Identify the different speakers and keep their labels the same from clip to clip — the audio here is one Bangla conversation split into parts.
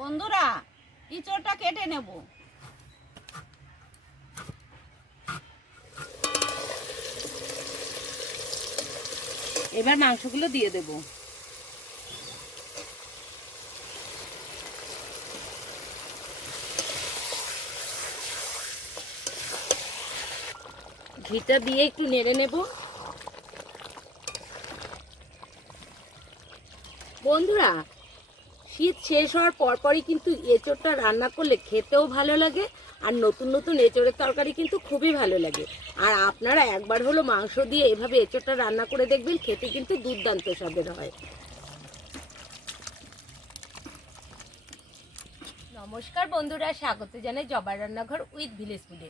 Speaker 1: বন্ধুরা ইঁচড়টা কেটে নেব।
Speaker 2: এবার মাংসগুলো দিয়ে দেব। ঘিটা দিয়ে একটু নেড়ে নেব। বন্ধুরা শীত শেষ হওয়ার পরপরই কিন্তু এঁচড়টা রান্না করলে খেতেও ভালো লাগে আর নতুন নতুন এঁচড়ের তরকারি কিন্তু খুবই ভালো লাগে। আর আপনারা একবার হলো মাংস দিয়ে এভাবে এঁচড়টা রান্না করে দেখবেন খেতে কিন্তু দুর্দান্ত স্বাদের হয়। নমস্কার বন্ধুরা স্বাগত জানাই জবার রান্নাঘর উইথ ভিলেজ ফুডে।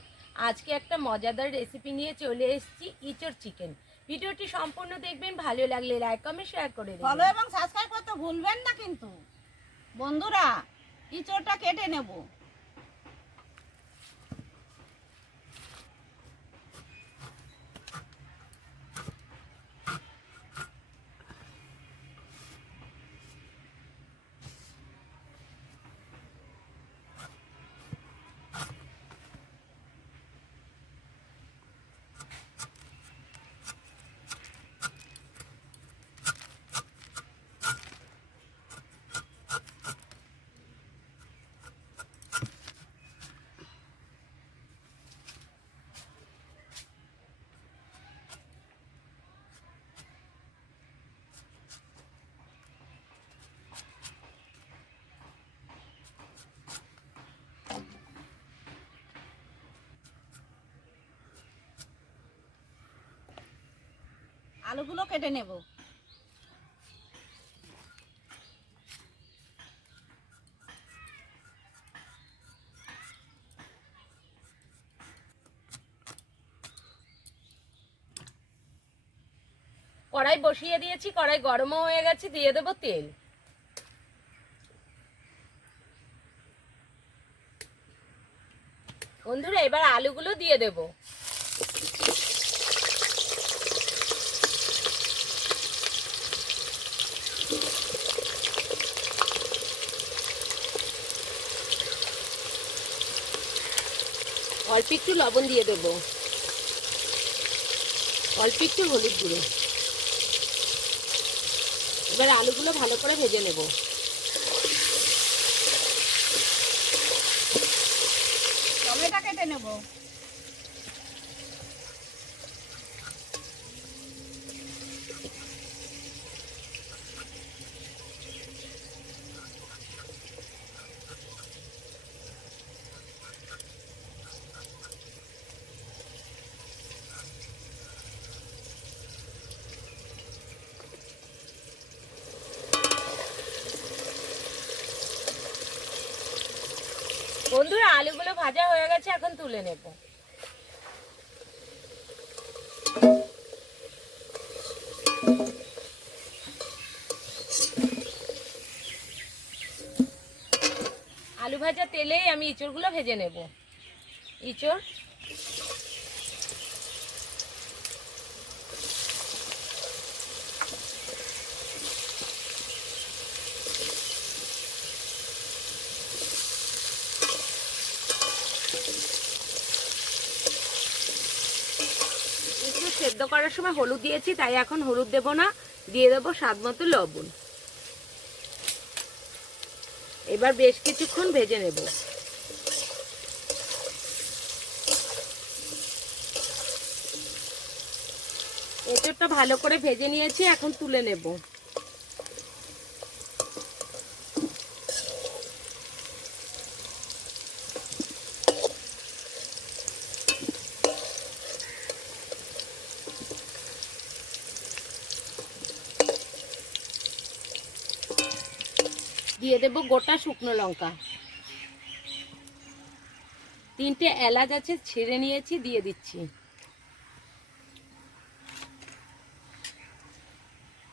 Speaker 2: আজকে একটা মজাদার রেসিপি নিয়ে চলে এসেছি ইঁচড় চিকেন ভিডিওটি সম্পূর্ণ দেখবেন ভালো লাগলে লাইক কমেন্ট শেয়ার করে
Speaker 1: ফলো
Speaker 2: দেবেন
Speaker 1: এবং সাবস্ক্রাইব করতে ভুলবেন না কিন্তু। বন্ধুরা ইঁচড়টা কেটে নেব। আলুগুলো কেটে নেব।
Speaker 2: কড়াই বসিয়ে দিয়েছি, কড়াই গরমও হয়ে গেছে, দিয়ে দেবো তেল। বন্ধুরা, এবার আলুগুলো দিয়ে দেব। অল্প একটু লবণ দিয়ে দেব। অল্প একটু হলুদ গুঁড়ো। এবার আলুগুলো ভালো করে ভেজে নেব
Speaker 1: টমেটো কেটে নেব
Speaker 2: বন্ধুরা, আলুগুলো ভাজা হয়ে গেছে, এখন তুলে নেব। আলু ভাজা তেলেই আমি ইঁচড়গুলো ভেজে নেব। ইঁচড় একটু সেদ্ধ করার সময় হলুদ দিয়েছি, তাই এখন হলুদ দেব না। দিয়ে দেবো স্বাদ মতো লবণ। এবার বেশ কিছুক্ষণ ভেজে নেব। এঁচড়টা ভালো করে ভেজে নিয়েছি, এখন তুলে নেব। দিয়ে দেব গোটা শুকনো লঙ্কা। তিনটে এলাচ আছে, ছেড়ে নিয়েছি, দিয়ে দিচ্ছি।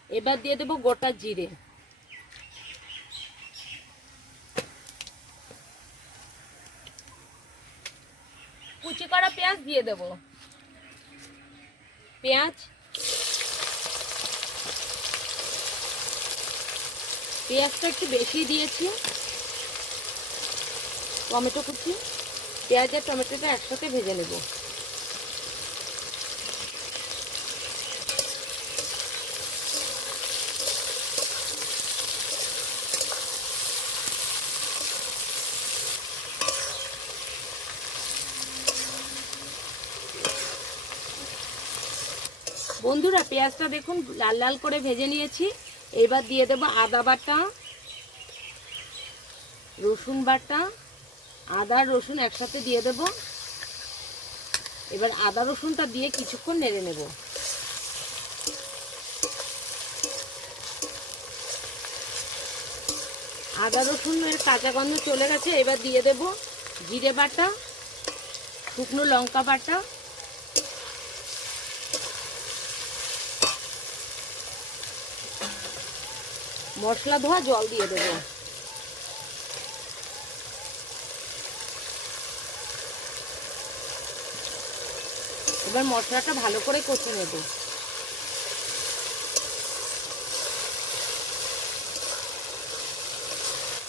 Speaker 2: এবার দিয়ে দেব গোটা জিরে। কুচি করা পেঁয়াজ দিয়ে দেব। পেঁয়াজ পেঁয়াজটা একটু বেশি দিয়েছি। টমেটো কুচি, পেঁয়াজ আর টমেটোটা একসাথে ভেজে নেব। বন্ধুরা, পেঁয়াজটা দেখুন লাল লাল করে ভেজে নিয়েছি। এবার দিয়ে দেবো আদা বাটা, রসুন বাটা, আদা, রসুন একসাথে দিয়ে দেব। এবার আদা, রসুনটা দিয়ে কিছুক্ষণ নেড়ে নেব। আদা, রসুনের কাঁচা গন্ধ চলে গেছে, এবার দিয়ে দেব জিরে বাটা, শুকনো লঙ্কা বাটা মশলা ধোয়া, জল দিয়ে দেবো। এবার মশলাটা ভালো করে কষে নেব।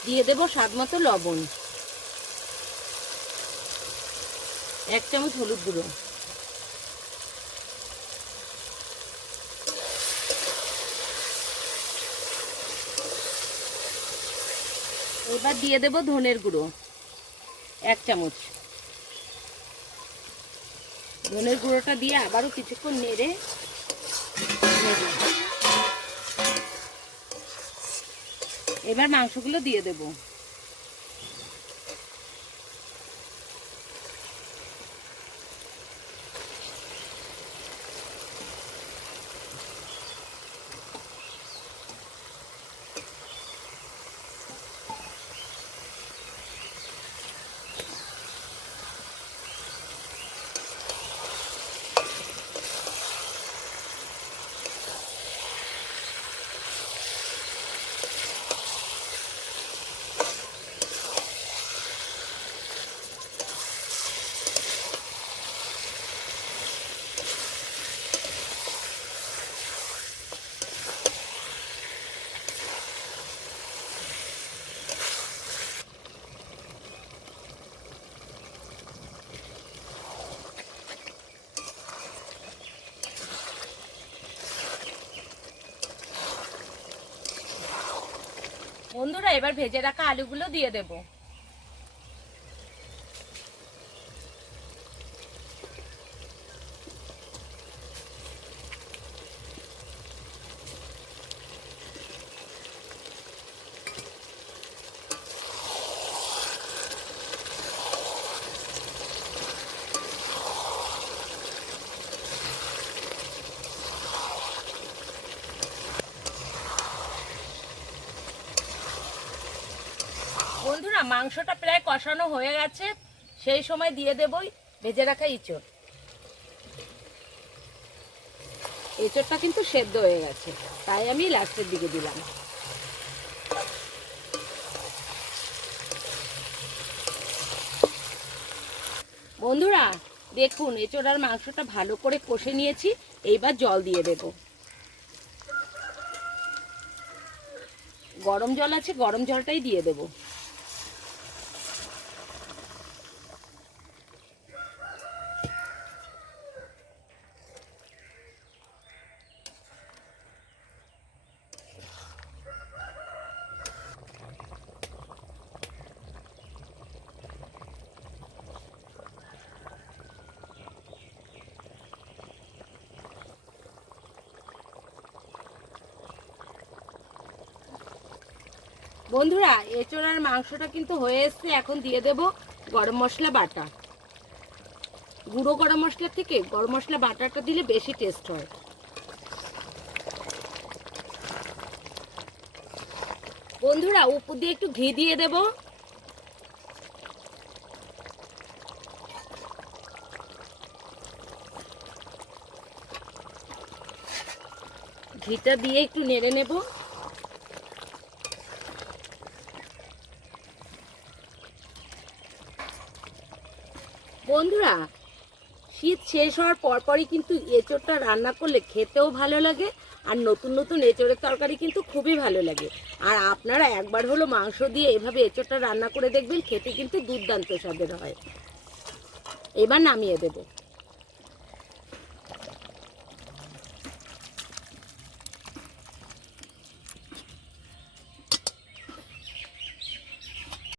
Speaker 2: দিয়ে দেব স্বাদ মতো লবণ। এক চামচ হলুদ গুঁড়ো। এবার দিয়ে দেব ধনের গুঁড়ো, এক চামচ। ধনের গুঁড়োটা দিয়ে আবারও কিছুক্ষণ নেড়ে এবার মাংসগুলো দিয়ে দেব। বন্ধুরা এবার ভেজে রাখা আলুগুলো দিয়ে দেব বন্ধুরা মাংসটা প্রায় কষানো হয়ে গেছে, সেই সময় দিয়ে দেবই ভেজে রাখা ইঁচড় এঁচড়টা কিন্তু সেদ্ধ হয়ে গেছে, তাই আমি লাস্টের দিকে দিলাম। বন্ধুরা, দেখুন, এঁচড় আর মাংসটা ভালো করে কষে নিয়েছি, এইবার জল দিয়ে দেব। গরম জল আছে, গরম জলটাই দিয়ে দেবো। বন্ধুরা, এঁচড়ার মাংসটা কিন্তু হয়ে এসছে, এখন দিয়ে দেব গরম মশলা বাটা। গুঁড়ো গরম মশলার থেকে গরম মশলা বাটাটা দিলে বেশি টেস্ট হয়। বন্ধুরা উপর দিয়ে একটু ঘি দিয়ে দেব। ঘিটা দিয়ে একটু নেড়ে নেব। বন্ধুরা, শীত শেষ হওয়ার পরপরই কিন্তু এঁচোড়টা রান্না করলে খেতেও ভালো লাগে আর নতুন নতুন এঁচোড়ের তরকারি কিন্তু খুবই ভালো লাগে। আর আপনারা একবার হলো মাংস দিয়ে এভাবে এঁচোড়টা রান্না করে দেখবেন, খেতে কিন্তু দুর্দান্ত স্বাদের হয়। এবার নামিয়ে দেবো।